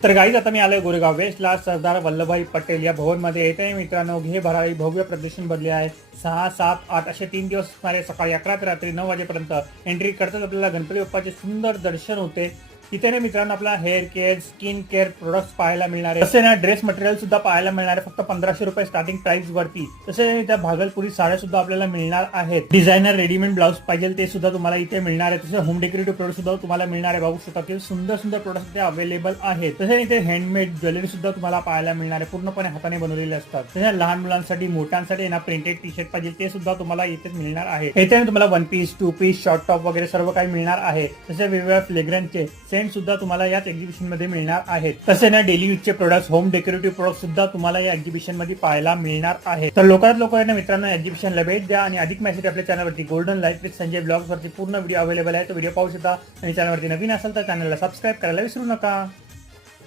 तर गाईज आता मी आलोय गोरेगाव वेस्टला सरदार वल्लभभाई पटेल या भवनमध्ये येते मित्रांनो. घे भरारी भव्य प्रदर्शन भरले आहे. 6, 7, 8 असे 3 दिवस असणारे. सकाळी 11 ते रात्री 9 वाजेपर्यंत एंट्री करताच आपल्याला गणपती बाप्पाचे सुंदर दर्शन होते. इथे ना मित्रांनो आपला hair care, skin care products पाहायला मिळणार आहे. तसे ना ड्रेस मटेरियल सुद्धा पाहायला मिळणार आहे फक्त 1500 रुपये स्टार्टिंग प्राइस वरती. तसे त्या भागलपुरी साड्या सुद्धा आपल्याला मिळणार आहेत. डिझायनर रेडीमेड ब्लाउज पाहिजे ते सुद्धा तुम्हाला इथे मिळणार आहे. तसे होम डेकोरेटिव्ह प्रोडक्ट सुद्धा तुम्हाला मिळणार आहे. बघू शकता की सुंदर सुंदर प्रोडक्ट्स इथे अवेलेबल आहेत. तसे इथे हँडमेड ज्वेलरी सुद्धा तुम्हाला पाहायला मिळणार आहे. पूर्णपणे हाताने बनवलेले असतात. तसे लहान मुलांसाठी मोठ्यांसाठी ना प्रिंटेड टी शर्ट पाहिजे ते सुद्धा तुम्हाला इथे मिळणार आहे. इथे तुम्हाला 1 पीस 2 पीस शॉर्ट टॉप वगैरे सर्व काही मिळणार आहे. तसे वेगवेगळ्या फ्लेग्रन्सचे सेंट सुद्धा तुम्हाला याच एक्झिबिशन मध्ये मिळणार आहेत. तसे ना डेली यूजचे प्रोडक्ट्स, होम डेकोरेटिव्ह प्रोडक्ट सुद्धा तुम्हाला या एक्झिबिशन मध्ये पाहायला मिळणार आहे. तर लोक ना मित्रांनो एक्झिबिशनला भेट द्या आणि अधिक माहिती आपल्या चॅनलवरती golden life with Sanjay blogs वरती पूर्ण व्हिडिओ अवेलेबल आहे. तो व्हिडिओ पाहू शकता आणि चॅनलवरती नवीन असेल तर चॅनलला सबस्क्राईब करायला विसरू नका.